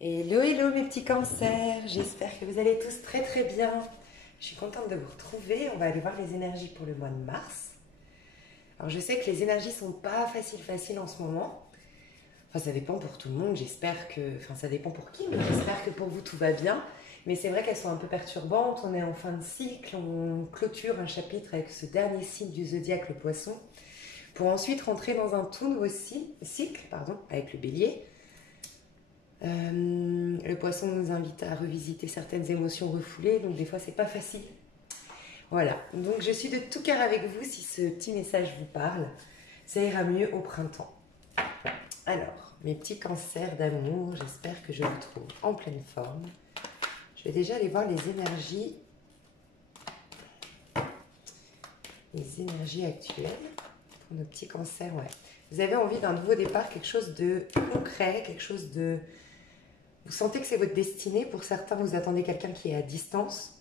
Hello, hello mes petits cancers, j'espère que vous allez tous très très bien. Je suis contente de vous retrouver, on va aller voir les énergies pour le mois de mars. Alors je sais que les énergies sont pas faciles en ce moment. Enfin ça dépend pour tout le monde, j'espère que... Enfin ça dépend pour qui, mais j'espère que pour vous tout va bien. Mais c'est vrai qu'elles sont un peu perturbantes, on est en fin de cycle, on clôture un chapitre avec ce dernier signe du zodiaque, le poisson, pour ensuite rentrer dans un tout nouveau cycle, avec le bélier. Le poisson nous invite à revisiter certaines émotions refoulées, donc des fois c'est pas facile. Voilà, donc je suis de tout cœur avec vous si ce petit message vous parle. Ça ira mieux au printemps. Alors, mes petits cancers d'amour, j'espère que je vous trouve en pleine forme. Je vais déjà aller voir les énergies actuelles pour nos petits cancers. Ouais. Vous avez envie d'un nouveau départ, quelque chose de concret, quelque chose de... Vous sentez que c'est votre destinée. Pour certains, vous attendez quelqu'un qui est à distance.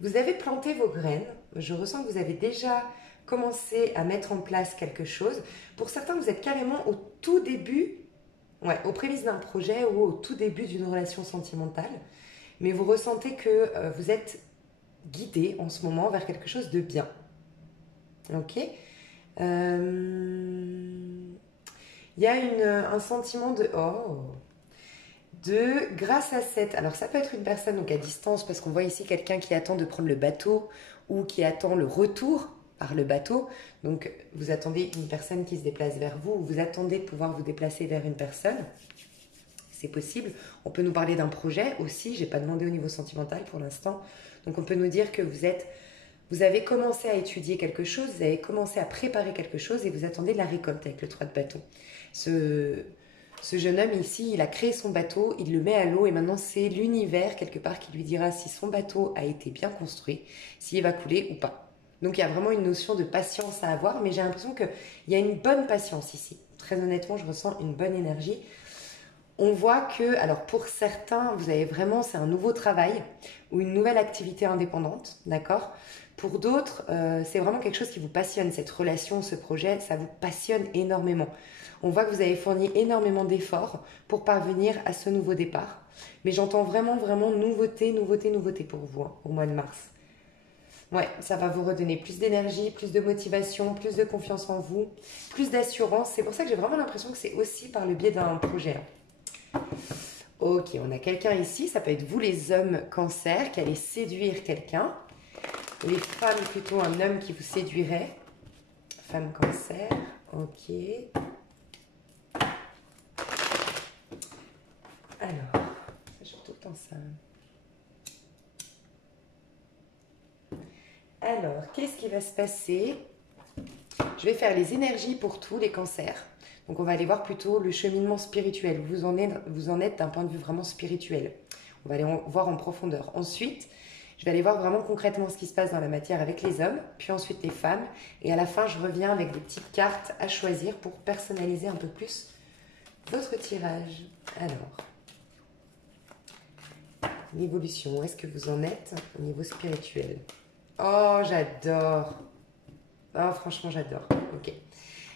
Vous avez planté vos graines. Je ressens que vous avez déjà commencé à mettre en place quelque chose. Pour certains, vous êtes carrément au tout début, aux prémices d'un projet ou au tout début d'une relation sentimentale. Mais vous ressentez que vous êtes guidé en ce moment vers quelque chose de bien. Ok. Il y a un sentiment de... Oh, grâce à cette... Alors ça peut être une personne donc à distance, parce qu'on voit ici quelqu'un qui attend de prendre le bateau ou qui attend le retour par le bateau. Donc vous attendez une personne qui se déplace vers vous, ou vous attendez de pouvoir vous déplacer vers une personne. C'est possible. On peut nous parler d'un projet aussi. J'ai pas demandé au niveau sentimental pour l'instant. Donc on peut nous dire que vous avez commencé à étudier quelque chose, vous avez commencé à préparer quelque chose et vous attendez la récolte avec le 3 de bâton. Ce jeune homme ici, il a créé son bateau, il le met à l'eau et maintenant c'est l'univers quelque part qui lui dira si son bateau a été bien construit, s'il va couler ou pas. Donc il y a vraiment une notion de patience à avoir, mais j'ai l'impression qu'il y a une bonne patience ici. Très honnêtement, je ressens une bonne énergie. On voit que, alors pour certains, vous avez vraiment, c'est un nouveau travail ou une nouvelle activité indépendante, d'accord? Pour d'autres, c'est vraiment quelque chose qui vous passionne, cette relation, ce projet, ça vous passionne énormément. On voit que vous avez fourni énormément d'efforts pour parvenir à ce nouveau départ. Mais j'entends vraiment, vraiment nouveauté pour vous, hein, au mois de mars. Ouais, ça va vous redonner plus d'énergie, plus de motivation, plus de confiance en vous, plus d'assurance. C'est pour ça que j'ai vraiment l'impression que c'est aussi par le biais d'un projet. Ok, on a quelqu'un ici, ça peut être vous les hommes cancer qui allez séduire quelqu'un. Les femmes, plutôt un homme qui vous séduirait. Femme cancer, ok. Alors, je tout le temps ça. Alors, qu'est-ce qui va se passer? Je vais faire les énergies pour tous les cancers. Donc on va aller voir plutôt le cheminement spirituel. Vous en êtes d'un point de vue vraiment spirituel. On va aller voir en profondeur. Ensuite, je vais aller voir vraiment concrètement ce qui se passe dans la matière avec les hommes, puis ensuite les femmes. Et à la fin, je reviens avec des petites cartes à choisir pour personnaliser un peu plus votre tirage. Alors, l'évolution, où est-ce que vous en êtes au niveau spirituel? Oh, j'adore. Oh, franchement, j'adore. Ok.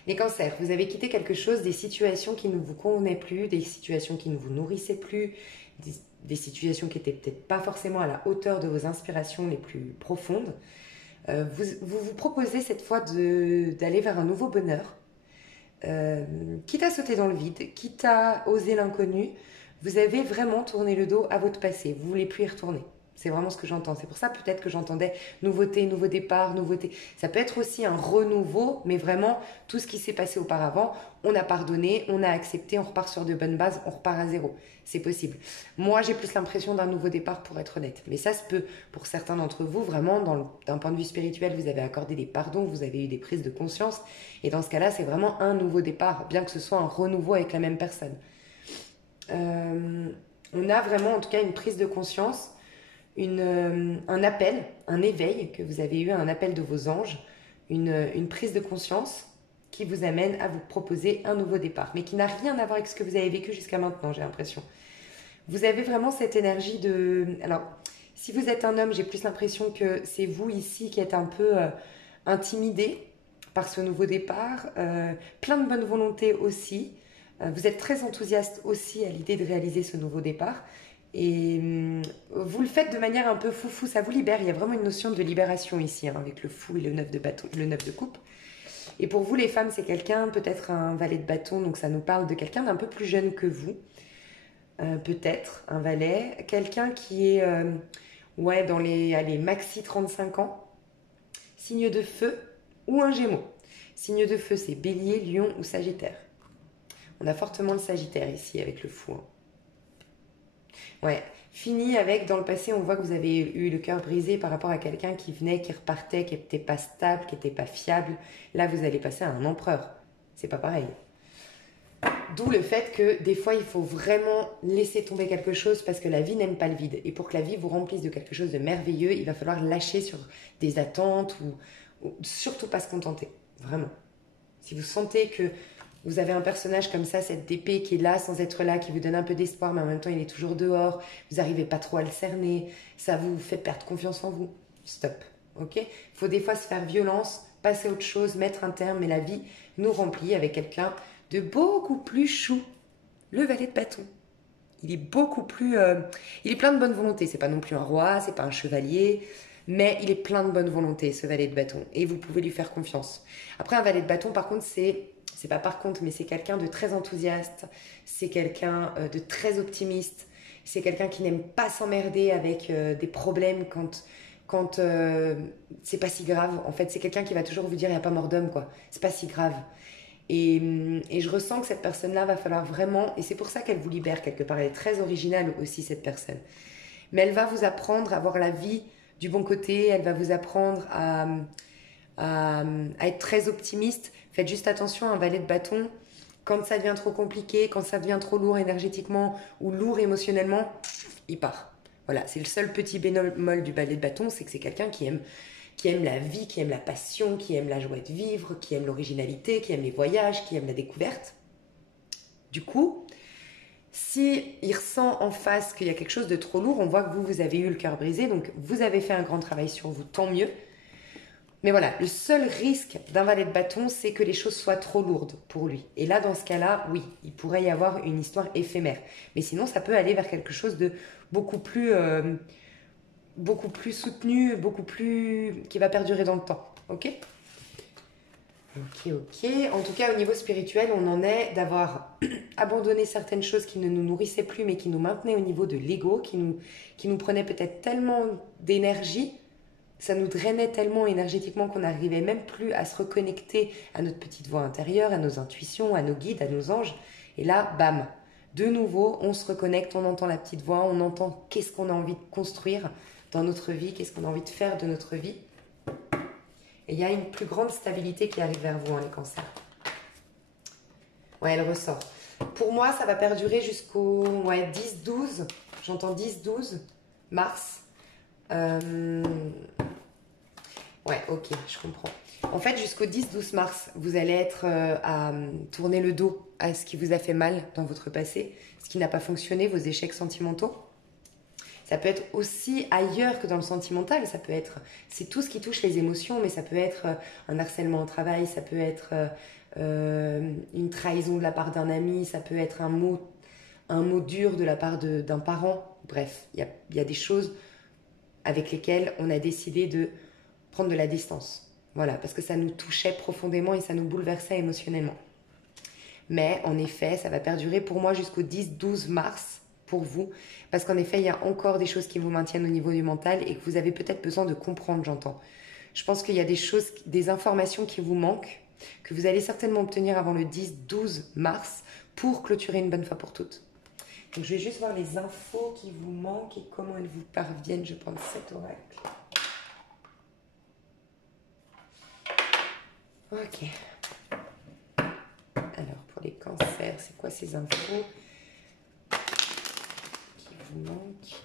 Les cancers, vous avez quitté quelque chose, des situations qui ne vous convenaient plus, des situations qui ne vous nourrissaient plus, des situations qui n'étaient peut-être pas forcément à la hauteur de vos inspirations les plus profondes. Vous proposez cette fois d'aller vers un nouveau bonheur. Quitte à sauter dans le vide, quitte à oser l'inconnu, vous avez vraiment tourné le dos à votre passé. Vous ne voulez plus y retourner. C'est vraiment ce que j'entends. C'est pour ça peut-être que j'entendais nouveauté, nouveau départ, nouveauté. Ça peut être aussi un renouveau, mais vraiment tout ce qui s'est passé auparavant, on a pardonné, on a accepté, on repart sur de bonnes bases, on repart à zéro. C'est possible. Moi, j'ai plus l'impression d'un nouveau départ pour être honnête. Mais ça se peut pour certains d'entre vous, vraiment, d'un point de vue spirituel, vous avez accordé des pardons, vous avez eu des prises de conscience. Et dans ce cas-là, c'est vraiment un nouveau départ, bien que ce soit un renouveau avec la même personne. On a vraiment, en tout cas, une prise de conscience, un appel, un éveil que vous avez eu, un appel de vos anges, une prise de conscience qui vous amène à vous proposer un nouveau départ, mais qui n'a rien à voir avec ce que vous avez vécu jusqu'à maintenant, j'ai l'impression. Vous avez vraiment cette énergie de... Alors, si vous êtes un homme, j'ai plus l'impression que c'est vous ici qui êtes un peu intimidé par ce nouveau départ, plein de bonne volonté aussi, Vous êtes très enthousiaste aussi à l'idée de réaliser ce nouveau départ. Et vous le faites de manière un peu foufou, ça vous libère. Il y a vraiment une notion de libération ici, hein, avec le fou et le 9 de bâton, le 9 de coupe. Et pour vous les femmes, c'est quelqu'un, peut-être un valet de bâton, donc ça nous parle de quelqu'un d'un peu plus jeune que vous. Peut-être un valet. Quelqu'un qui est ouais, dans les allez, maxi 35 ans. Signe de feu ou un gémeau. Signe de feu, c'est bélier, lion ou sagittaire. On a fortement le sagittaire ici avec le fou. Hein. Ouais, fini avec, dans le passé, on voit que vous avez eu le cœur brisé par rapport à quelqu'un qui venait, qui repartait, qui n'était pas stable, qui n'était pas fiable. Là, vous allez passer à un empereur. C'est pas pareil. D'où le fait que des fois, il faut vraiment laisser tomber quelque chose parce que la vie n'aime pas le vide. Et pour que la vie vous remplisse de quelque chose de merveilleux, il va falloir lâcher sur des attentes ou surtout pas se contenter. Vraiment. Si vous sentez que vous avez un personnage comme ça, cette épée qui est là sans être là, qui vous donne un peu d'espoir, mais en même temps il est toujours dehors, vous n'arrivez pas trop à le cerner, ça vous fait perdre confiance en vous. Stop, ok? Il faut des fois se faire violence, passer à autre chose, mettre un terme, mais la vie nous remplit avec quelqu'un de beaucoup plus chou. Le valet de bâton. Il est beaucoup plus... il est plein de bonne volonté. C'est pas non plus un roi, c'est pas un chevalier, mais il est plein de bonne volonté, ce valet de bâton. Et vous pouvez lui faire confiance. Après, un valet de bâton, par contre, c'est pas par contre, mais c'est quelqu'un de très enthousiaste, c'est quelqu'un de très optimiste, c'est quelqu'un qui n'aime pas s'emmerder avec des problèmes quand c'est pas si grave. En fait, c'est quelqu'un qui va toujours vous dire il n'y a pas mort d'homme, quoi. C'est pas si grave. Et je ressens que cette personne-là va falloir vraiment, et c'est pour ça qu'elle vous libère quelque part, elle est très originale aussi, cette personne. Mais elle va vous apprendre à voir la vie du bon côté, elle va vous apprendre à être très optimiste. Faites juste attention, un valet de bâton, quand ça devient trop compliqué, quand ça devient trop lourd énergétiquement ou lourd émotionnellement, il part. Voilà, c'est le seul petit bémol du valet de bâton, c'est que c'est quelqu'un qui aime la vie, qui aime la passion, qui aime la joie de vivre, qui aime l'originalité, qui aime les voyages, qui aime la découverte. Du coup, si il ressent en face qu'il y a quelque chose de trop lourd, on voit que vous avez eu le cœur brisé, donc vous avez fait un grand travail sur vous, tant mieux. Mais voilà, le seul risque d'un valet de bâton, c'est que les choses soient trop lourdes pour lui. Et là, dans ce cas-là, oui, il pourrait y avoir une histoire éphémère. Mais sinon, ça peut aller vers quelque chose de beaucoup plus soutenu, qui va perdurer dans le temps. Ok ? Ok. En tout cas, au niveau spirituel, on en est d'avoir abandonné certaines choses qui ne nous nourrissaient plus, mais qui nous maintenaient au niveau de l'ego, qui nous prenaient peut-être tellement d'énergie, ça nous drainait tellement énergétiquement qu'on n'arrivait même plus à se reconnecter à notre petite voix intérieure, à nos intuitions, à nos guides, à nos anges. Et là, bam, de nouveau, on se reconnecte, on entend la petite voix, on entend qu'est-ce qu'on a envie de construire dans notre vie, qu'est-ce qu'on a envie de faire de notre vie. Et il y a une plus grande stabilité qui arrive vers vous, hein, les cancers. Ouais, elle ressort. Pour moi, ça va perdurer jusqu'au 10-12. J'entends 10-12 mars. Ouais, ok, je comprends. En fait, jusqu'au 10-12 mars, vous allez être à tourner le dos à ce qui vous a fait mal dans votre passé, ce qui n'a pas fonctionné, vos échecs sentimentaux. Ça peut être aussi ailleurs que dans le sentimental, ça peut être, c'est tout ce qui touche les émotions, mais ça peut être un harcèlement au travail, ça peut être une trahison de la part d'un ami, ça peut être un mot dur de la part d'un parent. Bref, il y a des choses avec lesquelles on a décidé de prendre de la distance. Voilà, parce que ça nous touchait profondément et ça nous bouleversait émotionnellement. Mais en effet, ça va perdurer pour moi jusqu'au 10-12 mars pour vous, parce qu'en effet, il y a encore des choses qui vous maintiennent au niveau du mental et que vous avez peut-être besoin de comprendre, j'entends. Je pense qu'il y a des choses, des informations qui vous manquent, que vous allez certainement obtenir avant le 10-12 mars pour clôturer une bonne fois pour toutes. Donc, je vais juste voir les infos qui vous manquent et comment elles vous parviennent, je pense, cet oracle. Ok. Alors, pour les cancers, c'est quoi ces infos qui vous manquent?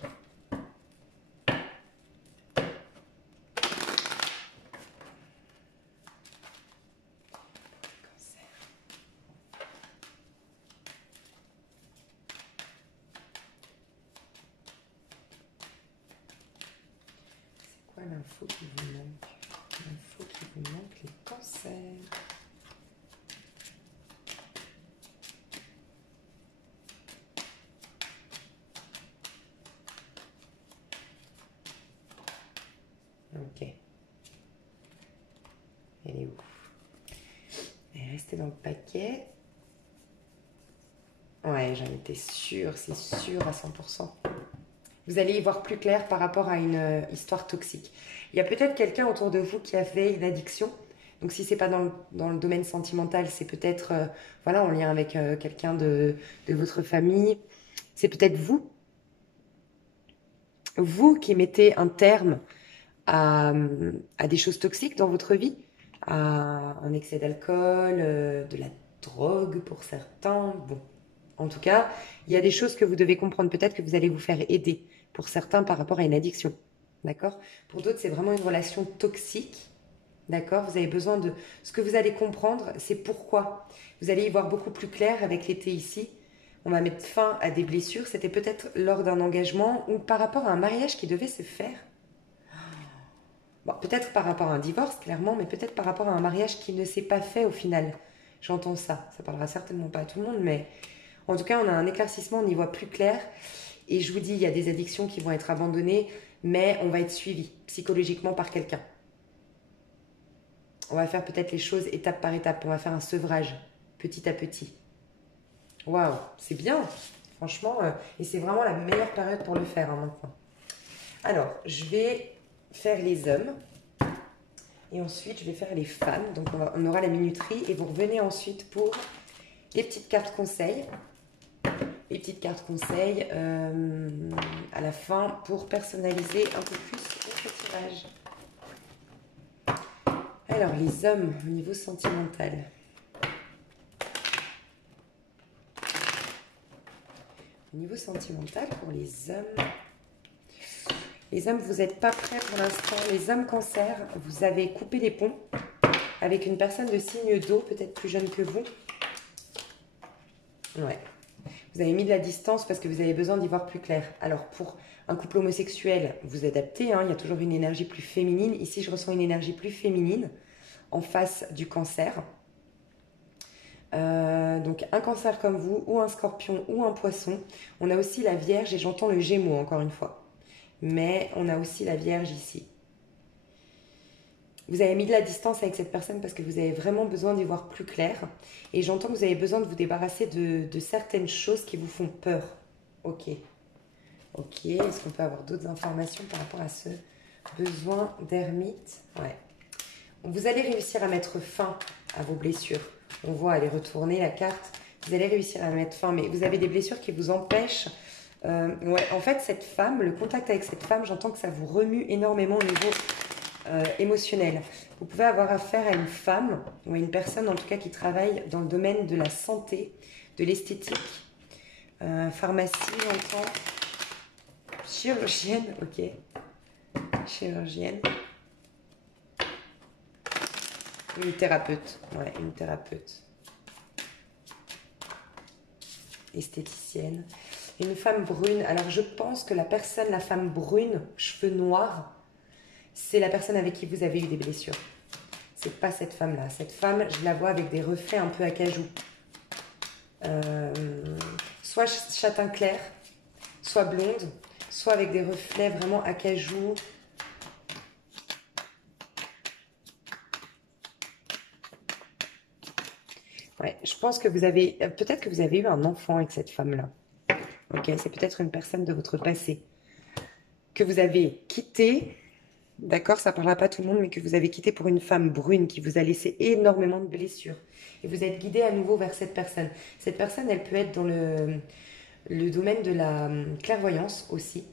C'est quoi l'info qui vous manque? L'info qui vous manque, les cancers. rester dans le paquet. Ouais, j'en étais sûre, c'est sûr à 100%. Vous allez y voir plus clair par rapport à une histoire toxique. Il y a peut-être quelqu'un autour de vous qui a fait une addiction. Donc si c'est pas dans le domaine sentimental, c'est peut-être voilà, en lien avec quelqu'un de votre famille. C'est peut-être vous, vous qui mettez un terme à des choses toxiques dans votre vie, à un excès d'alcool, de la drogue pour certains. Bon, en tout cas, il y a des choses que vous devez comprendre. Peut-être que vous allez vous faire aider pour certains par rapport à une addiction. D'accord? Pour d'autres, c'est vraiment une relation toxique. D'accord? Vous avez besoin de... Ce que vous allez comprendre, c'est pourquoi. Vous allez y voir beaucoup plus clair avec l'été ici. On va mettre fin à des blessures. C'était peut-être lors d'un engagement ou par rapport à un mariage qui devait se faire. Bon, peut-être par rapport à un divorce, clairement, mais peut-être par rapport à un mariage qui ne s'est pas fait au final. J'entends ça. Ça parlera certainement pas à tout le monde, mais en tout cas, on a un éclaircissement, on y voit plus clair. Et je vous dis, il y a des addictions qui vont être abandonnées, mais on va être suivi psychologiquement par quelqu'un. On va faire peut-être les choses étape par étape. On va faire un sevrage petit à petit. Waouh, c'est bien, franchement. Et c'est vraiment la meilleure période pour le faire maintenant. Alors, je vais faire les hommes. Et ensuite, je vais faire les femmes. Donc, on aura la minuterie. Et vous revenez ensuite pour les petites cartes conseils. Les petites cartes conseils à la fin pour personnaliser un peu plus votre tirage. Alors, les hommes au niveau sentimental. Au niveau sentimental, pour les hommes, vous n'êtes pas prêts pour l'instant. Les hommes cancer, vous avez coupé les ponts avec une personne de signe d'eau, peut-être plus jeune que vous. Ouais. Vous avez mis de la distance parce que vous avez besoin d'y voir plus clair. Alors, pour un couple homosexuel, vous adaptez, hein, il y a toujours une énergie plus féminine. Ici, je ressens une énergie plus féminine en face du cancer. Donc, un cancer comme vous, ou un scorpion, ou un poisson. On a aussi la vierge, et j'entends le gémeau, encore une fois. Mais on a aussi la vierge ici. Vous avez mis de la distance avec cette personne parce que vous avez vraiment besoin d'y voir plus clair. Et j'entends que vous avez besoin de vous débarrasser de certaines choses qui vous font peur. Ok. Ok. Est-ce qu'on peut avoir d'autres informations par rapport à ce besoin d'ermite? Ouais. Vous allez réussir à mettre fin à vos blessures. On voit, aller retourner la carte. Vous allez réussir à mettre fin. Mais vous avez des blessures qui vous empêchent. Ouais, en fait, cette femme, le contact avec cette femme, j'entends que ça vous remue énormément au niveau émotionnel. Vous pouvez avoir affaire à une femme ou à une personne en tout cas qui travaille dans le domaine de la santé, de l'esthétique, pharmacie, j'entends, chirurgienne, ok, chirurgienne, une thérapeute, ouais, une thérapeute, esthéticienne, une femme brune. Alors je pense que la femme brune, cheveux noirs, c'est la personne avec qui vous avez eu des blessures. C'est pas cette femme-là. Cette femme, je la vois avec des reflets un peu acajou. Soit châtain clair, soit blonde, soit avec des reflets vraiment acajou. Ouais, je pense que vous avez... Peut-être que vous avez eu un enfant avec cette femme-là. Ok, c'est peut-être une personne de votre passé que vous avez quitté. D'accord, ça ne parlera pas à tout le monde, mais que vous avez quitté pour une femme brune qui vous a laissé énormément de blessures. Et vous êtes guidé à nouveau vers cette personne. Cette personne, elle peut être dans le domaine de la clairvoyance aussi.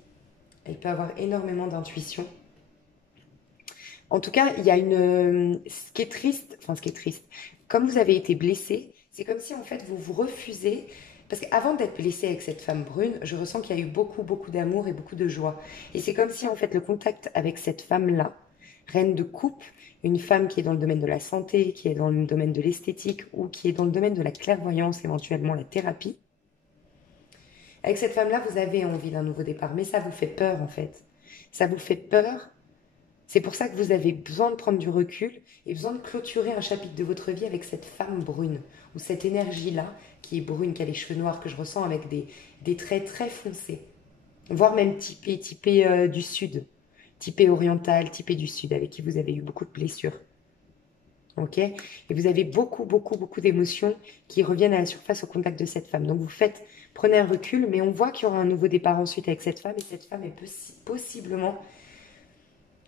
Elle peut avoir énormément d'intuition. En tout cas, il y a ce qui est triste, comme vous avez été blessé, c'est comme si en fait vous vous refusez. Parce qu'avant d'être blessée avec cette femme brune, je ressens qu'il y a eu beaucoup, beaucoup d'amour et beaucoup de joie. Et c'est comme si, en fait, le contact avec cette femme-là, reine de coupe, une femme qui est dans le domaine de la santé, qui est dans le domaine de l'esthétique ou qui est dans le domaine de la clairvoyance, éventuellement la thérapie, avec cette femme-là, vous avez envie d'un nouveau départ. Mais ça vous fait peur, en fait. Ça vous fait peur. C'est pour ça que vous avez besoin de prendre du recul et besoin de clôturer un chapitre de votre vie avec cette femme brune, ou cette énergie-là, qui est brune, qui a les cheveux noirs, que je ressens avec des traits très foncés, voire même typé du sud, typé oriental, typé du sud, avec qui vous avez eu beaucoup de blessures. ok? Et vous avez beaucoup, beaucoup, beaucoup d'émotions qui reviennent à la surface au contact de cette femme. Donc vous prenez un recul, mais on voit qu'il y aura un nouveau départ ensuite avec cette femme, et cette femme est possiblement,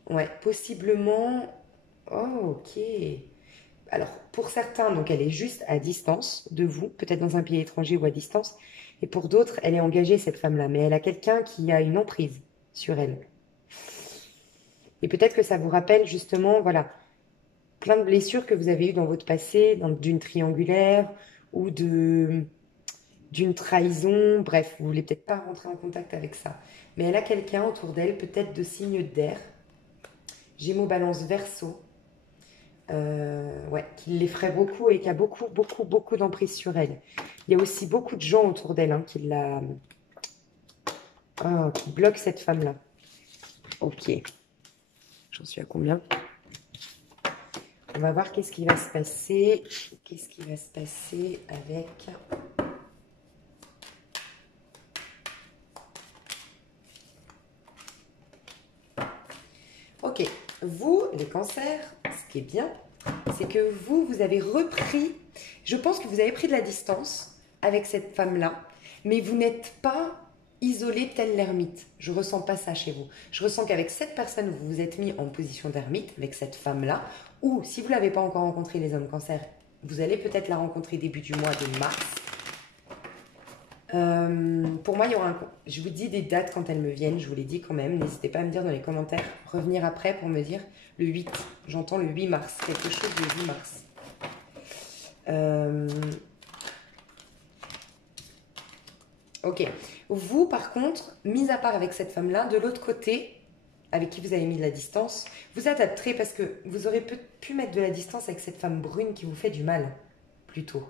ouais, possiblement, oh, ok. Alors, pour certains, donc elle est juste à distance de vous, peut-être dans un pays étranger ou à distance, et pour d'autres, elle est engagée, cette femme-là, mais elle a quelqu'un qui a une emprise sur elle. Et peut-être que ça vous rappelle justement, voilà, plein de blessures que vous avez eues dans votre passé, d'une triangulaire ou d'une trahison. Bref, vous voulez peut-être pas rentrer en contact avec ça. Mais elle a quelqu'un autour d'elle, peut-être de signes d'air. Gémeaux, Balance, Verseau. Ouais, qui l'effraie beaucoup et qui a beaucoup, beaucoup, beaucoup d'emprise sur elle. Il y a aussi beaucoup de gens autour d'elle hein, qui bloquent cette femme-là. Ok. J'en suis à combien? On va voir qu'est-ce qui va se passer. Qu'est-ce qui va se passer avec... Ok. Vous, les cancers, ce qui est bien, c'est que vous avez repris... Je pense que vous avez pris de la distance avec cette femme-là, mais vous n'êtes pas isolé tel l'ermite. Je ressens pas ça chez vous. Je ressens qu'avec cette personne, vous vous êtes mis en position d'ermite, avec cette femme-là, ou si vous ne l'avez pas encore rencontré, les hommes cancers, vous allez peut-être la rencontrer début du mois de mars. Pour moi, il y aura je vous dis des dates quand elles me viennent, je vous les dis quand même. N'hésitez pas à me dire dans les commentaires, revenir après pour me dire le 8. J'entends le 8 mars, quelque chose de 8 mars. Ok. Vous, par contre, mis à part avec cette femme-là, de l'autre côté, avec qui vous avez mis de la distance, vous adapterez parce que vous aurez pu mettre de la distance avec cette femme brune qui vous fait du mal, plutôt.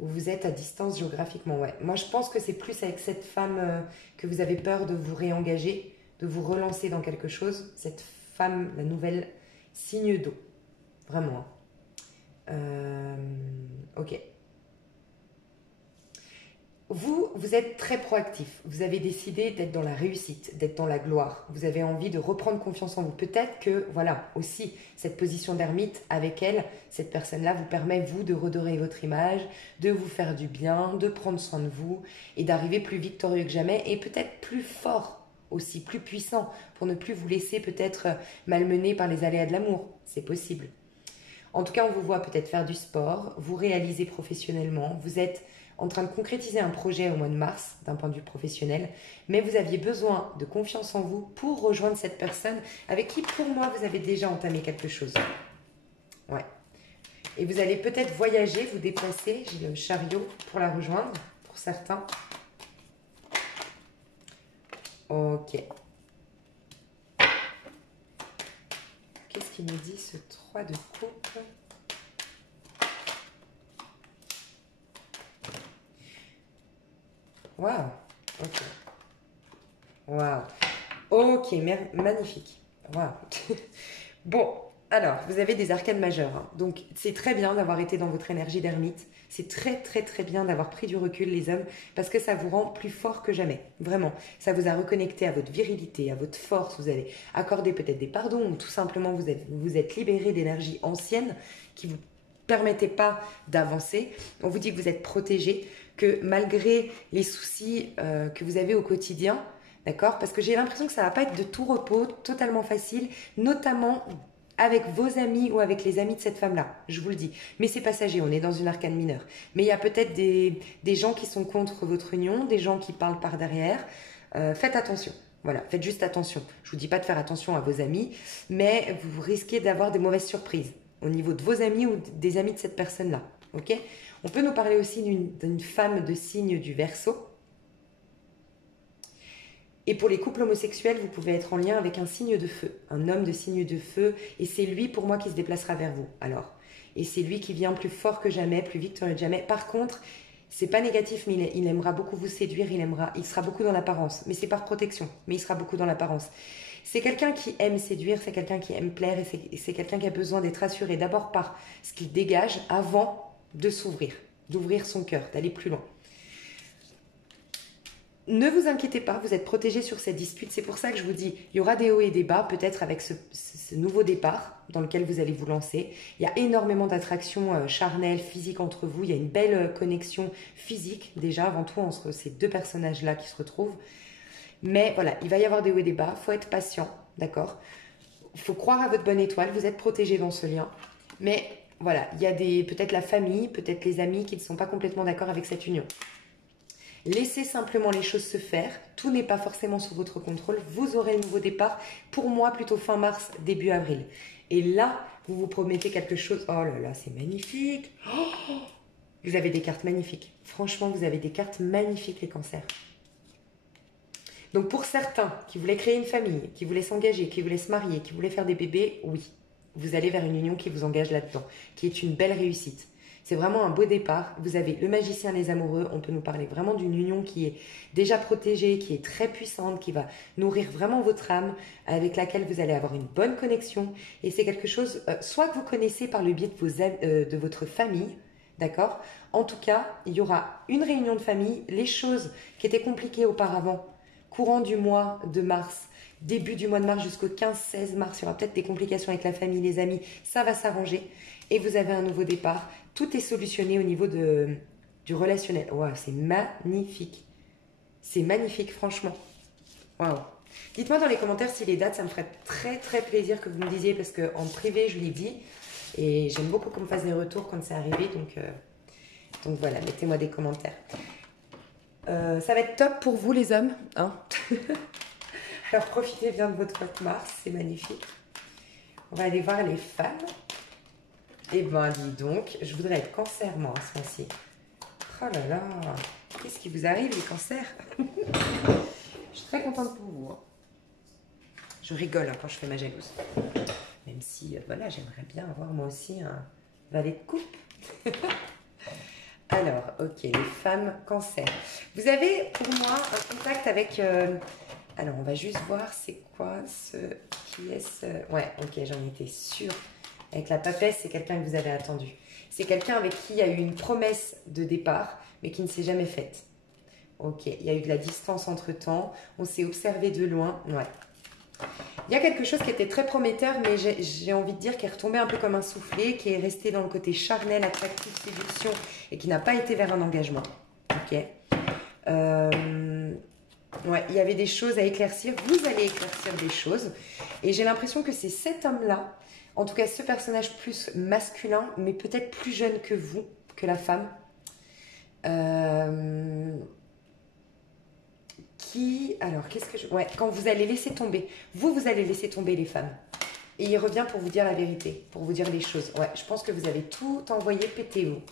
Ou vous êtes à distance géographiquement, ouais. Moi, je pense que c'est plus avec cette femme que vous avez peur de vous réengager, de vous relancer dans quelque chose. Cette femme, la nouvelle, signe d'eau. Vraiment. Ok. Vous êtes très proactif. Vous avez décidé d'être dans la réussite, d'être dans la gloire. Vous avez envie de reprendre confiance en vous. Peut-être que, voilà, aussi, cette position d'ermite avec elle, cette personne-là vous permet, vous, de redorer votre image, de vous faire du bien, de prendre soin de vous et d'arriver plus victorieux que jamais et peut-être plus fort aussi, plus puissant pour ne plus vous laisser peut-être malmener par les aléas de l'amour. C'est possible. En tout cas, on vous voit peut-être faire du sport, vous réaliser professionnellement, vous êtes en train de concrétiser un projet au mois de mars d'un point de vue professionnel, mais vous aviez besoin de confiance en vous pour rejoindre cette personne avec qui, pour moi, vous avez déjà entamé quelque chose. Ouais. Et vous allez peut-être voyager, vous déplacer, j'ai le chariot pour la rejoindre, pour certains. Ok. Qu'est-ce qu'il nous dit ce 3 de coupe? Waouh, ok. Waouh. Ok, magnifique. Waouh. Bon, alors, vous avez des arcanes majeures. Hein. Donc, c'est très bien d'avoir été dans votre énergie d'ermite. C'est très, très, très bien d'avoir pris du recul, les hommes, parce que ça vous rend plus fort que jamais. Vraiment. Ça vous a reconnecté à votre virilité, à votre force. Vous avez accordé peut-être des pardons, ou tout simplement vous êtes libéré d'énergie ancienne qui vous permettait pas d'avancer. On vous dit que vous êtes protégé, que malgré les soucis que vous avez au quotidien, d'accord? Parce que j'ai l'impression que ça va pas être de tout repos, totalement facile, notamment avec vos amis ou avec les amis de cette femme-là, je vous le dis. Mais c'est passager, on est dans une arcane mineure. Mais il y a peut-être des gens qui sont contre votre union, des gens qui parlent par derrière. Faites attention. Voilà, faites juste attention. Je vous dis pas de faire attention à vos amis, mais vous risquez d'avoir des mauvaises surprises au niveau de vos amis ou des amis de cette personne-là. Ok? On peut nous parler aussi d'une femme de signe du Verseau. Et pour les couples homosexuels, vous pouvez être en lien avec un signe de feu, un homme de signe de feu, et c'est lui pour moi qui se déplacera vers vous. Alors, et c'est lui qui vient plus fort que jamais, plus victorieux que jamais. Par contre, c'est pas négatif, mais il aimera beaucoup vous séduire, il sera beaucoup dans l'apparence, mais c'est par protection, mais il sera beaucoup dans l'apparence. C'est quelqu'un qui aime séduire, c'est quelqu'un qui aime plaire, et c'est quelqu'un qui a besoin d'être assuré d'abord par ce qu'il dégage avant de s'ouvrir, d'ouvrir son cœur, d'aller plus loin. ne vous inquiétez pas, vous êtes protégé sur cette dispute. C'est pour ça que je vous dis, il y aura des hauts et des bas, peut-être avec ce nouveau départ dans lequel vous allez vous lancer. Il y a énormément d'attractions charnelles, physiques entre vous. Il y a une belle connexion physique déjà, avant tout, entre ces deux personnages-là qui se retrouvent. Mais voilà, il va y avoir des hauts et des bas. Il faut être patient, d'accord? Il faut croire à votre bonne étoile. Vous êtes protégé dans ce lien. Mais voilà, il y a peut-être la famille, peut-être les amis qui ne sont pas complètement d'accord avec cette union. Laissez simplement les choses se faire. Tout n'est pas forcément sous votre contrôle. Vous aurez un nouveau départ. Pour moi, plutôt fin mars, début avril. Et là, vous vous promettez quelque chose. Oh là là, c'est magnifique. Oh, vous avez des cartes magnifiques. Franchement, vous avez des cartes magnifiques, les cancers. Donc pour certains qui voulaient créer une famille, qui voulaient s'engager, qui voulaient se marier, qui voulaient faire des bébés, oui. Vous allez vers une union qui vous engage là-dedans, qui est une belle réussite. C'est vraiment un beau départ. Vous avez le magicien, les amoureux. On peut nous parler vraiment d'une union qui est déjà protégée, qui est très puissante, qui va nourrir vraiment votre âme, avec laquelle vous allez avoir une bonne connexion. Et c'est quelque chose, soit que vous connaissez par le biais de votre famille, d'accord? En tout cas, il y aura une réunion de famille. Les choses qui étaient compliquées auparavant, courant du mois de mars, début du mois de mars jusqu'au 15-16 mars, il y aura peut-être des complications avec la famille, les amis. Ça va s'arranger. Et vous avez un nouveau départ. Tout est solutionné au niveau du relationnel. Waouh, c'est magnifique. C'est magnifique, franchement. Waouh. Dites-moi dans les commentaires si les dates, ça me ferait très très plaisir que vous me disiez, parce qu'en privé, je l'ai dit. Et j'aime beaucoup qu'on me fasse des retours quand c'est arrivé. Donc voilà, mettez-moi des commentaires. Ça va être top pour vous, les hommes. Hein. Alors, profitez bien de votre mois de mars. C'est magnifique. On va aller voir les femmes. Eh ben, dis donc, je voudrais être cancer, moi, ce mois-ci. Oh là là, qu'est-ce qui vous arrive, les cancers? Je suis très contente pour vous. Hein. Je rigole hein, quand je fais ma jalouse. Même si, voilà, j'aimerais bien avoir moi aussi un valet de coupe. Alors, ok, les femmes cancer. Vous avez, pour moi, un contact avec... alors, on va juste voir, c'est quoi ce... Qui est ce... Ouais, ok, j'en étais sûre. Avec la papesse, c'est quelqu'un que vous avez attendu. C'est quelqu'un avec qui il y a eu une promesse de départ, mais qui ne s'est jamais faite. Ok, il y a eu de la distance entre-temps. On s'est observé de loin. Ouais. Il y a quelque chose qui était très prometteur, mais j'ai envie de dire qui est retombé un peu comme un soufflé, qui est resté dans le côté charnel, attractif, séduction, et qui n'a pas été vers un engagement. Ok. Ouais, il y avait des choses à éclaircir. Vous allez éclaircir des choses. Et j'ai l'impression que c'est cet homme-là, en tout cas ce personnage plus masculin, mais peut-être plus jeune que vous, que la femme, alors qu'est-ce que je... Ouais, quand vous allez laisser tomber, vous allez laisser tomber les femmes. Et il revient pour vous dire la vérité, pour vous dire les choses. Ouais, je pense que vous avez tout envoyé péter vous.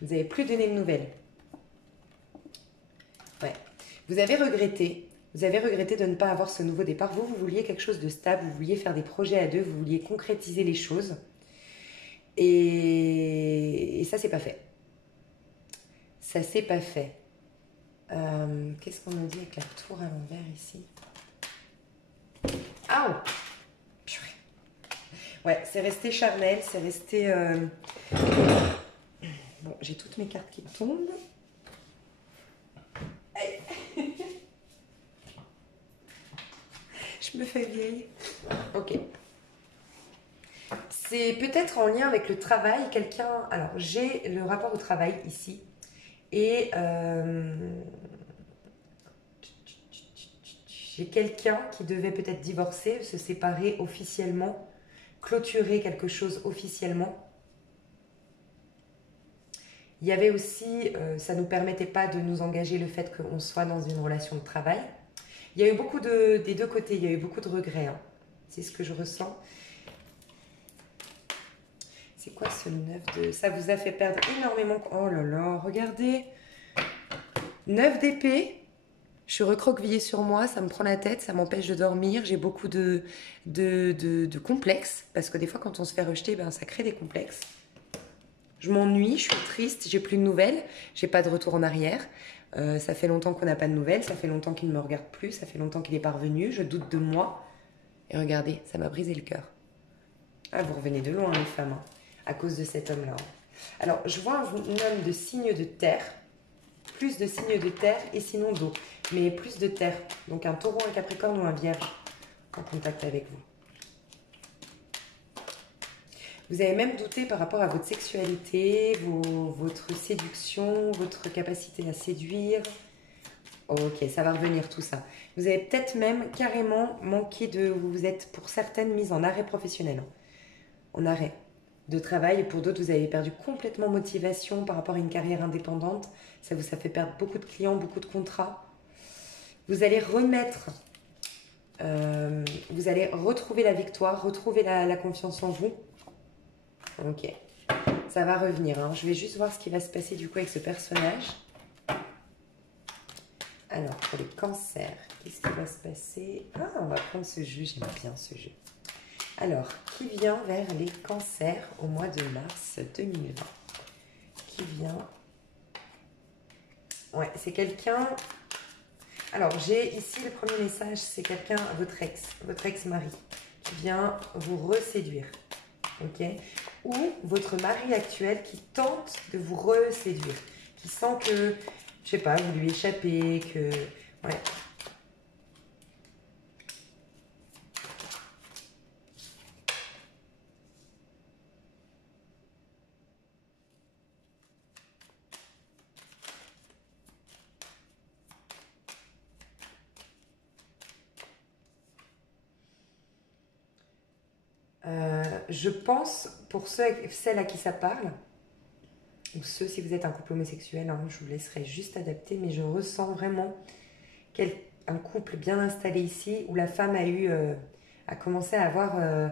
Vous n'avez plus donné de nouvelles. Ouais. Vous avez regretté de ne pas avoir ce nouveau départ. Vous vouliez quelque chose de stable, vous vouliez faire des projets à deux, vous vouliez concrétiser les choses. Et ça, c'est pas fait. Ça, c'est pas fait. Qu'est-ce qu'on nous dit avec la tour à l'envers ici? Ah oh purée. Ouais, c'est resté charnel, c'est resté... Bon, j'ai toutes mes cartes qui tombent. Je me fais vieille. Ok. C'est peut-être en lien avec le travail. Quelqu'un... Alors, j'ai le rapport au travail ici. Et j'ai quelqu'un qui devait peut-être divorcer, se séparer officiellement, clôturer quelque chose officiellement. Il y avait aussi, ça ne nous permettait pas de nous engager le fait qu'on soit dans une relation de travail. Il y a eu beaucoup des deux côtés, il y a eu beaucoup de regrets. Hein. C'est ce que je ressens. C'est quoi ce 9 de... Ça vous a fait perdre énormément... Oh là là, regardez. 9 d'épée. Je suis recroquevillée sur moi, ça me prend la tête, ça m'empêche de dormir. J'ai beaucoup de complexes. Parce que des fois, quand on se fait rejeter, ben, ça crée des complexes. Je m'ennuie, je suis triste, j'ai plus de nouvelles. J'ai pas de retour en arrière. Ça fait longtemps qu'on n'a pas de nouvelles. Ça fait longtemps qu'il ne me regarde plus. Ça fait longtemps qu'il est parvenu. Je doute de moi. Et regardez, ça m'a brisé le cœur. Ah, vous revenez de loin, les femmes. Hein. À cause de cet homme-là. Alors, je vois un homme de signe de terre. plus de signes de terre et sinon d'eau. Mais plus de terre. Donc un taureau, un capricorne ou un vierge en contact avec vous. Vous avez même douté par rapport à votre sexualité, votre séduction, votre capacité à séduire. Ok, ça va revenir tout ça. Vous avez peut-être même carrément manqué de... Vous êtes pour certaines mises en arrêt professionnel. En arrêt de travail. Et pour d'autres, vous avez perdu complètement motivation par rapport à une carrière indépendante. Ça fait perdre beaucoup de clients, beaucoup de contrats. Vous allez remettre... vous allez retrouver la victoire, retrouver la confiance en vous. Ok, ça va revenir. Hein. Je vais juste voir ce qui va se passer du coup avec ce personnage. Alors, pour les cancers, qu'est-ce qui va se passer? Ah, on va prendre ce jeu, j'aime bien ce jeu. Alors, qui vient vers les cancers au mois de mars 2020? Qui vient? Ouais, c'est quelqu'un... Alors, j'ai ici le premier message, c'est quelqu'un, votre ex-mari, qui vient vous reséduire. Ok? Ou votre mari actuel qui tente de vous reséduire, qui sent que, je sais pas, vous lui échappez, que... Ouais. Je pense, pour celles à qui ça parle, ou ceux si vous êtes un couple homosexuel, hein, je vous laisserai juste adapter, mais je ressens vraiment un couple bien installé ici, où la femme a commencé à avoir...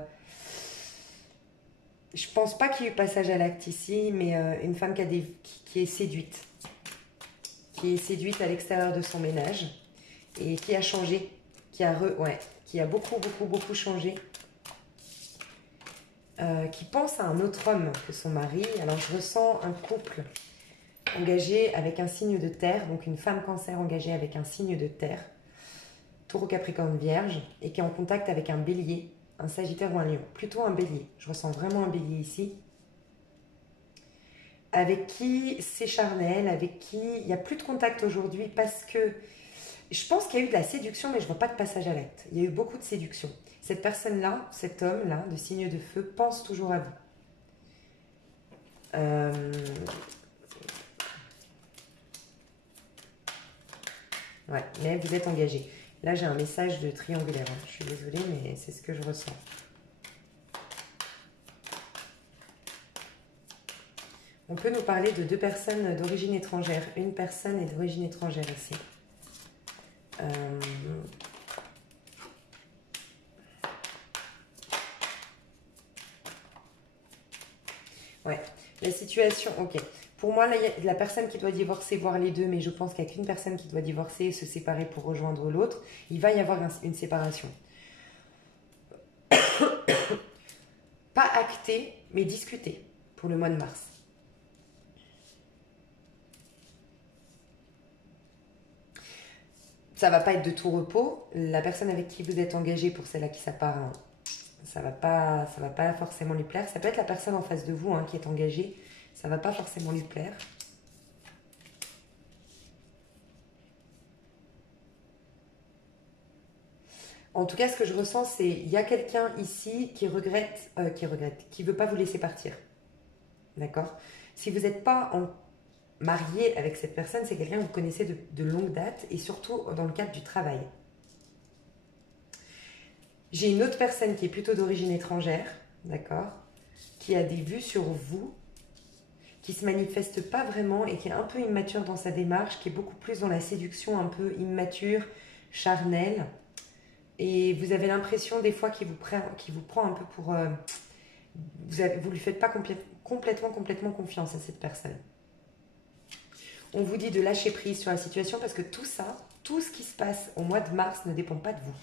je pense pas qu'il y ait eu passage à l'acte ici, mais une femme qui est séduite. Qui est séduite à l'extérieur de son ménage, et qui a changé, qui a beaucoup changé. Qui pense à un autre homme que son mari. Alors je ressens un couple engagé avec un signe de terre, donc une femme cancer engagée avec un signe de terre, taureau, capricorne, vierge, et qui est en contact avec un bélier, un sagittaire ou un lion. Plutôt un bélier, je ressens vraiment un bélier ici. Avec qui c'est charnel, avec qui il n'y a plus de contact aujourd'hui parce que je pense qu'il y a eu de la séduction, mais je ne vois pas de passage à l'acte. Il y a eu beaucoup de séduction. Cette personne-là, cet homme-là, de signe de feu, pense toujours à vous. Ouais, mais vous êtes engagé. Là, j'ai un message de triangulaire. Hein. Je suis désolée, mais c'est ce que je ressens. On peut nous parler de deux personnes d'origine étrangère. Une personne est d'origine étrangère ici. Ouais, la situation, ok. Pour moi, là, il y a la personne qui doit divorcer, voire les deux, mais je pense qu'il n'y a qu'une personne qui doit divorcer et se séparer pour rejoindre l'autre. Il va y avoir une séparation. Pas actée, mais discutée pour le mois de mars. Ça va pas être de tout repos. La personne avec qui vous êtes engagé, pour celle à qui ça part, ça va pas forcément lui plaire. Ça peut être la personne en face de vous qui est engagée. Ça va pas forcément lui plaire. En tout cas, ce que je ressens, c'est il y a quelqu'un ici qui regrette, qui veut pas vous laisser partir. D'accord? Si vous n'êtes pas marié avec cette personne, c'est quelqu'un que vous connaissez de longue date et surtout dans le cadre du travail. J'ai une autre personne qui est plutôt d'origine étrangère, d'accord, qui a des vues sur vous, qui ne se manifeste pas vraiment et qui est un peu immature dans sa démarche, qui est beaucoup plus dans la séduction, un peu immature, charnelle. Et vous avez l'impression des fois qu'il vous prend un peu pour... vous ne lui faites pas complètement confiance à cette personne. On vous dit de lâcher prise sur la situation parce que tout ça, tout ce qui se passe au mois de mars ne dépend pas de vous.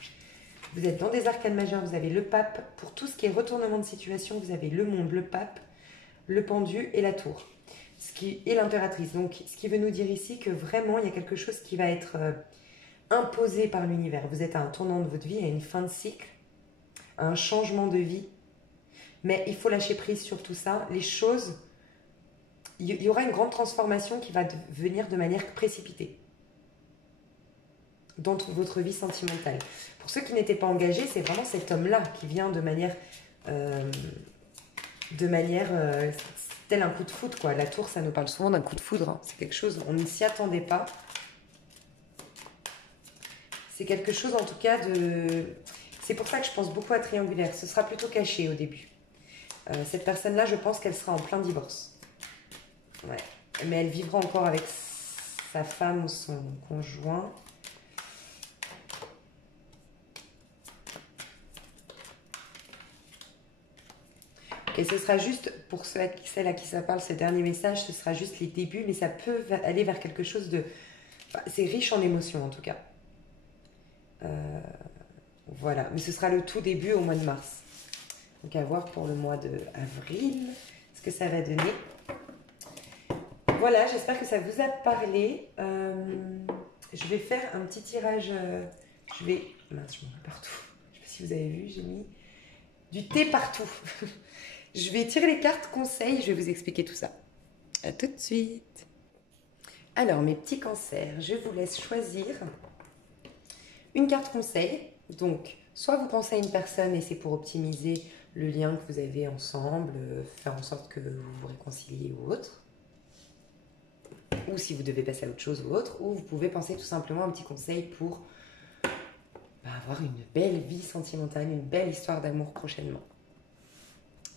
Vous êtes dans des arcanes majeures, vous avez le pape. Pour tout ce qui est retournement de situation, vous avez le monde, le pape, le pendu et la tour. Et l'impératrice. Donc, ce qui veut nous dire ici que vraiment, il y a quelque chose qui va être imposé par l'univers. Vous êtes à un tournant de votre vie, à une fin de cycle, à un changement de vie. Mais il faut lâcher prise sur tout ça. Les choses, il y aura une grande transformation qui va venir de manière précipitée dans votre vie sentimentale. Pour ceux qui n'étaient pas engagés, c'est vraiment cet homme-là qui vient de manière tel un coup de foudre, quoi. La tour, ça nous parle souvent d'un coup de foudre, hein. C'est quelque chose, on ne s'y attendait pas. C'est quelque chose en tout cas de... C'est pour ça que je pense beaucoup à triangulaire. Ce sera plutôt caché au début. Cette personne-là, je pense qu'elle sera en plein divorce. Ouais. Mais elle vivra encore avec sa femme ou son conjoint. Et ce sera juste, pour celle à qui ça parle, ce dernier message, ce sera juste les débuts, mais ça peut aller vers quelque chose de... Enfin, c'est riche en émotions en tout cas. Voilà, mais ce sera le tout début au mois de mars. Donc à voir pour le mois d'avril, ce que ça va donner. Voilà, j'espère que ça vous a parlé. Je vais faire un petit tirage. Mince, je m'en vais partout. Je ne sais pas si vous avez vu, j'ai mis du thé partout. Je vais tirer les cartes conseils, je vais vous expliquer tout ça. À tout de suite. Alors, mes petits cancers, je vous laisse choisir une carte conseil. Donc, soit vous pensez à une personne et c'est pour optimiser le lien que vous avez ensemble, faire en sorte que vous vous réconciliez ou autre. Ou si vous devez passer à autre chose ou autre. Ou vous pouvez penser tout simplement à un petit conseil pour avoir une belle vie sentimentale, une belle histoire d'amour prochainement.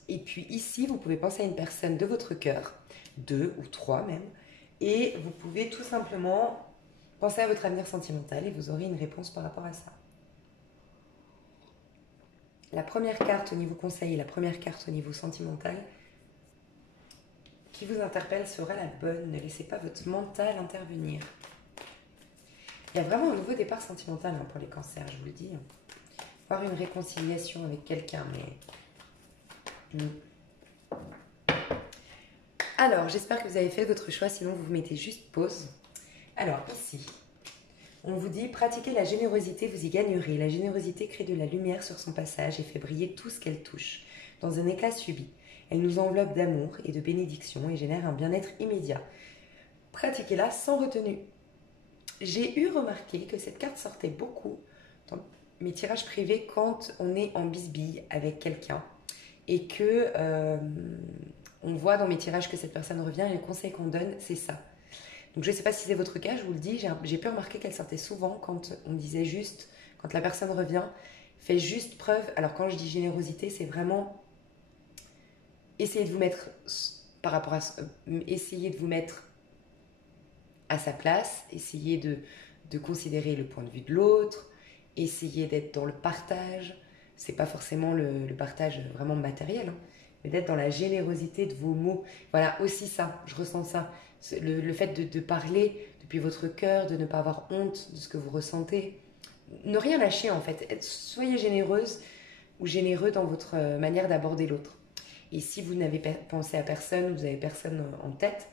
Et puis ici, vous pouvez penser à une personne de votre cœur, 2 ou 3 même, et vous pouvez tout simplement penser à votre avenir sentimental et vous aurez une réponse par rapport à ça. La première carte au niveau conseil et la première carte au niveau sentimental qui vous interpelle sera la bonne. Ne laissez pas votre mental intervenir. Il y a vraiment un nouveau départ sentimental pour les cancers, je vous le dis. Avoir une réconciliation avec quelqu'un, mais... Alors, j'espère que vous avez fait votre choix, sinon vous mettez juste pause. Alors, ici, on vous dit, pratiquez la générosité, vous y gagnerez. La générosité crée de la lumière sur son passage et fait briller tout ce qu'elle touche. Dans un éclat subit, elle nous enveloppe d'amour et de bénédiction et génère un bien-être immédiat. Pratiquez-la sans retenue. J'ai eu remarqué que cette carte sortait beaucoup dans mes tirages privés quand on est en bisbille avec quelqu'un. Et que on voit dans mes tirages que cette personne revient et le conseil qu'on donne, c'est ça. Donc je ne sais pas si c'est votre cas, je vous le dis, j'ai pu remarquer qu'elle sortait souvent quand on disait juste, quand la personne revient, fait juste preuve. Alors quand je dis générosité, c'est vraiment essayer de vous mettre essayer de vous mettre à sa place, essayer de considérer le point de vue de l'autre, essayer d'être dans le partage. C'est pas forcément le partage vraiment matériel, hein, mais d'être dans la générosité de vos mots. Voilà, aussi ça, je ressens ça. Le fait de parler depuis votre cœur, de ne pas avoir honte de ce que vous ressentez. Ne rien lâcher en fait. Soyez généreuse ou généreux dans votre manière d'aborder l'autre. Et si vous n'avez pensé à personne, vous n'avez personne en tête,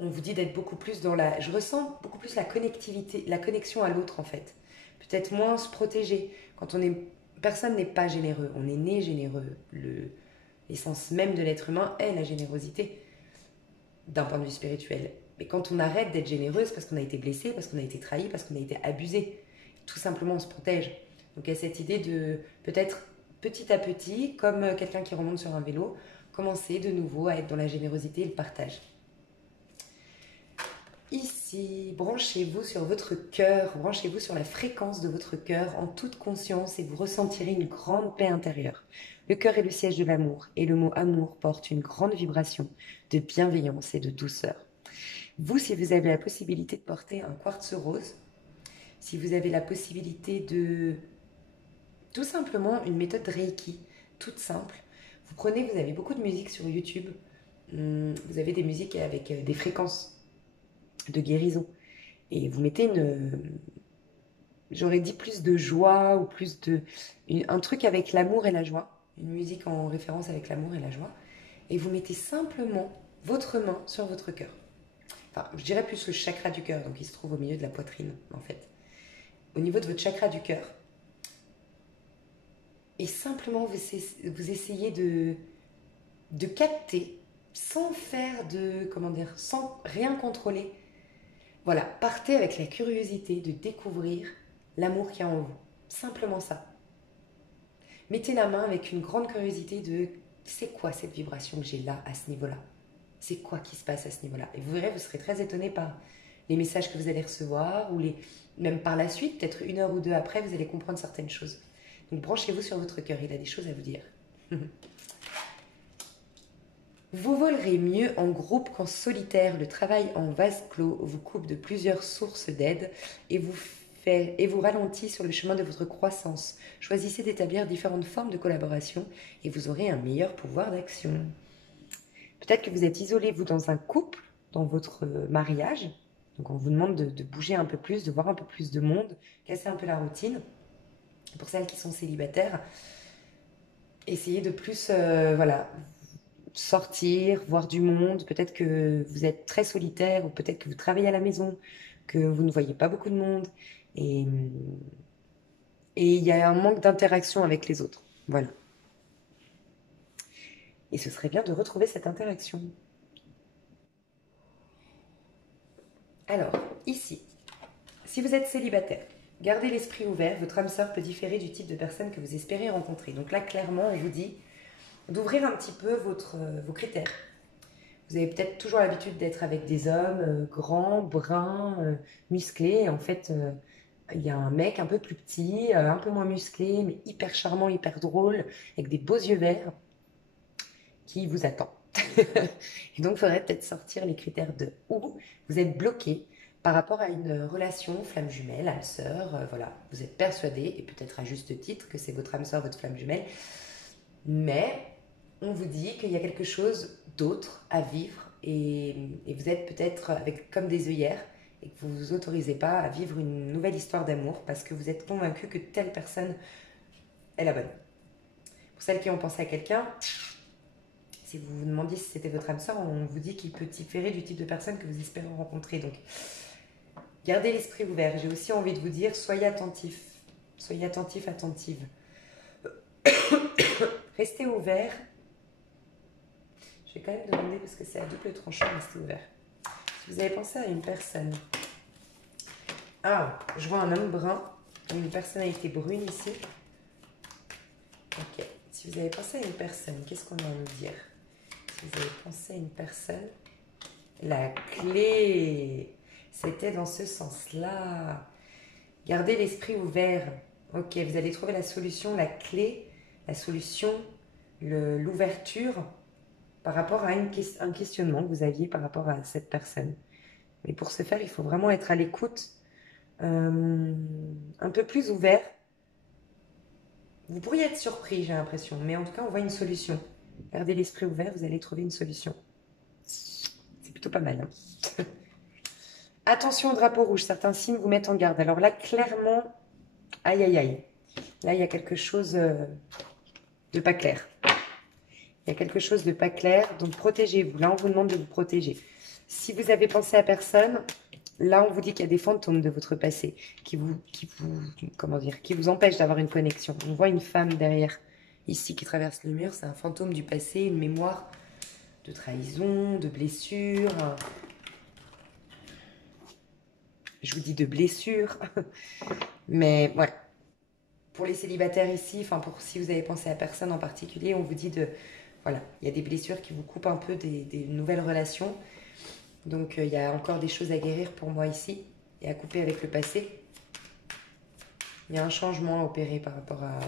on vous dit d'être beaucoup plus dans la... Je ressens beaucoup plus la connectivité, la connexion à l'autre en fait. Peut-être moins se protéger. Quand on est... Personne n'est pas généreux, on est né généreux. L'essence même de l'être humain est la générosité, d'un point de vue spirituel. Mais quand on arrête d'être généreux, c'est parce qu'on a été blessé, parce qu'on a été trahi, parce qu'on a été abusé. Tout simplement, on se protège. Donc il y a cette idée de peut-être petit à petit, comme quelqu'un qui remonte sur un vélo, commencer de nouveau à être dans la générosité et le partage. Ici, branchez-vous sur votre cœur, branchez-vous sur la fréquence de votre cœur en toute conscience et vous ressentirez une grande paix intérieure. Le cœur est le siège de l'amour et le mot amour porte une grande vibration de bienveillance et de douceur. Vous, si vous avez la possibilité de porter un quartz rose, si vous avez la possibilité de tout simplement une méthode Reiki, toute simple, vous avez beaucoup de musique sur YouTube, vous avez des musiques avec des fréquences de guérison. Et vous mettez j'aurais dit plus de joie ou un truc avec l'amour et la joie, une musique en référence avec l'amour et la joie, et vous mettez simplement votre main sur votre cœur. Enfin, je dirais plus le chakra du cœur, donc il se trouve au milieu de la poitrine, en fait. Au niveau de votre chakra du cœur. Et simplement, vous essayez de capter sans faire de, comment dire, sans rien contrôler. Voilà, partez avec la curiosité de découvrir l'amour qu'il y a en vous. Simplement ça. Mettez la main avec une grande curiosité de c'est quoi cette vibration que j'ai là, à ce niveau-là. C'est quoi qui se passe à ce niveau-là. Et vous verrez, vous serez très étonné par les messages que vous allez recevoir, ou même par la suite, peut-être 1 heure ou 2 après, vous allez comprendre certaines choses. Donc branchez-vous sur votre cœur, il a des choses à vous dire. Vous volerez mieux en groupe qu'en solitaire. Le travail en vase clos vous coupe de plusieurs sources d'aide et vous ralentit sur le chemin de votre croissance. Choisissez d'établir différentes formes de collaboration et vous aurez un meilleur pouvoir d'action. Peut-être que vous êtes isolé, vous, dans un couple, dans votre mariage. Donc on vous demande de bouger un peu plus, de voir un peu plus de monde, casser un peu la routine. Pour celles qui sont célibataires, essayez de plus, voilà, sortir, voir du monde. Peut-être que vous êtes très solitaire ou peut-être que vous travaillez à la maison, que vous ne voyez pas beaucoup de monde et il y a un manque d'interaction avec les autres. Voilà. Et ce serait bien de retrouver cette interaction. Alors, ici, si vous êtes célibataire, gardez l'esprit ouvert, votre âme sœur peut différer du type de personne que vous espérez rencontrer. Donc là, clairement, on vous dit d'ouvrir un petit peu vos critères. Vous avez peut-être toujours l'habitude d'être avec des hommes grands, bruns, musclés. Et en fait, il y a un mec un peu plus petit, un peu moins musclé, mais hyper charmant, hyper drôle, avec des beaux yeux verts, qui vous attend. Et donc, il faudrait peut-être sortir les critères de où vous êtes bloqué par rapport à une relation flamme jumelle, âme sœur. Voilà, vous êtes persuadé, et peut-être à juste titre, que c'est votre âme sœur, votre flamme jumelle. Mais on vous dit qu'il y a quelque chose d'autre à vivre et vous êtes peut-être avec comme des œillères et que vous ne vous autorisez pas à vivre une nouvelle histoire d'amour parce que vous êtes convaincu que telle personne est la bonne. Pour celles qui ont pensé à quelqu'un, si vous vous demandiez si c'était votre âme sœur, on vous dit qu'il peut différer du type de personne que vous espérez rencontrer. Donc, gardez l'esprit ouvert. J'ai aussi envie de vous dire, soyez attentifs. Soyez attentifs, attentives. Restez ouverts. Je vais quand même demander, parce que c'est à double tranchant, restez ouvert. Si vous avez pensé à une personne... Ah, je vois un homme brun, une personnalité brune ici. Ok. Si vous avez pensé à une personne, qu'est-ce qu'on va nous dire? Si vous avez pensé à une personne, la clé, c'était dans ce sens-là. Gardez l'esprit ouvert. Ok, vous allez trouver la solution, la clé, la solution, l'ouverture par rapport à un questionnement que vous aviez par rapport à cette personne. Mais pour ce faire, il faut vraiment être à l'écoute, un peu plus ouvert. Vous pourriez être surpris, j'ai l'impression, mais en tout cas, on voit une solution. Gardez l'esprit ouvert, vous allez trouver une solution. C'est plutôt pas mal. Hein. Attention au drapeau rouge, certains signes vous mettent en garde. Alors là, clairement, aïe aïe aïe. Là, il y a quelque chose de pas clair. Il y a quelque chose de pas clair, donc protégez-vous. Là, on vous demande de vous protéger. Si vous avez pensé à personne, là, on vous dit qu'il y a des fantômes de votre passé qui vous empêchent d'avoir une connexion. On voit une femme derrière, ici, qui traverse le mur. C'est un fantôme du passé, une mémoire de trahison, de blessure. Je vous dis de blessure. Mais ouais. Pour les célibataires ici, enfin si vous avez pensé à personne en particulier, on vous dit de... Voilà, il y a des blessures qui vous coupent un peu des nouvelles relations. Donc, il y a encore des choses à guérir pour moi ici et à couper avec le passé. Il y a un changement à opérer par rapport à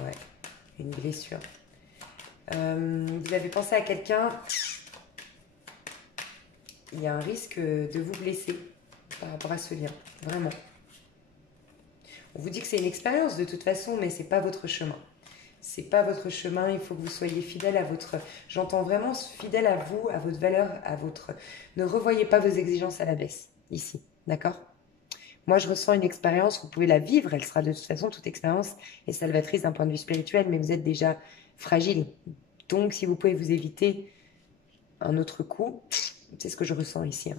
une blessure. Vous avez pensé à quelqu'un, il y a un risque de vous blesser par rapport à ce lien, vraiment. On vous dit que c'est une expérience de toute façon, mais c'est pas votre chemin. C'est pas votre chemin, il faut que vous soyez fidèle à votre... J'entends vraiment fidèle à vous, à votre valeur, à votre... Ne revoyez pas vos exigences à la baisse, ici, d'accord? Moi, je ressens une expérience, vous pouvez la vivre, elle sera de toute façon, toute expérience est salvatrice d'un point de vue spirituel, mais vous êtes déjà fragile. Donc, si vous pouvez vous éviter un autre coup, c'est ce que je ressens ici. Hein.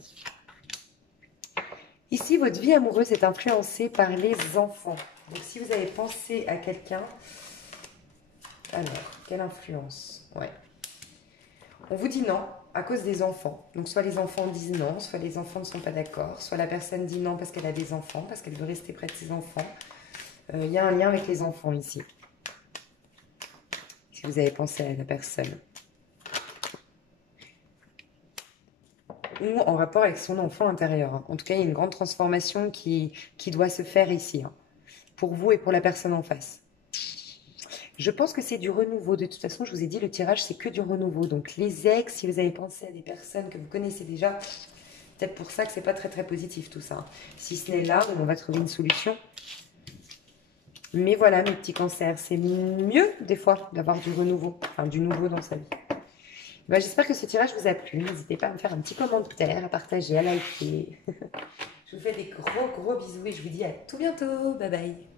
Ici, votre vie amoureuse est influencée par les enfants. Donc, si vous avez pensé à quelqu'un... Alors, quelle influence? Ouais. On vous dit non. à cause des enfants. Donc soit les enfants disent non, soit les enfants ne sont pas d'accord, soit la personne dit non parce qu'elle a des enfants, parce qu'elle veut rester près de ses enfants. Il y a un lien avec les enfants ici. Si vous avez pensé à la personne. Ou en rapport avec son enfant intérieur. En tout cas, il y a une grande transformation qui doit se faire ici. Pour vous et pour la personne en face. Je pense que c'est du renouveau. De toute façon, je vous ai dit, le tirage, c'est que du renouveau. Donc les ex, si vous avez pensé à des personnes que vous connaissez déjà, peut-être pour ça que c'est pas très très positif tout ça. Si ce n'est là, on va trouver une solution. Mais voilà, mes petits cancers, c'est mieux des fois d'avoir du renouveau, enfin du nouveau dans sa vie. Ben, j'espère que ce tirage vous a plu. N'hésitez pas à me faire un petit commentaire, à partager, à liker. Je vous fais des gros bisous et je vous dis à tout bientôt. Bye bye.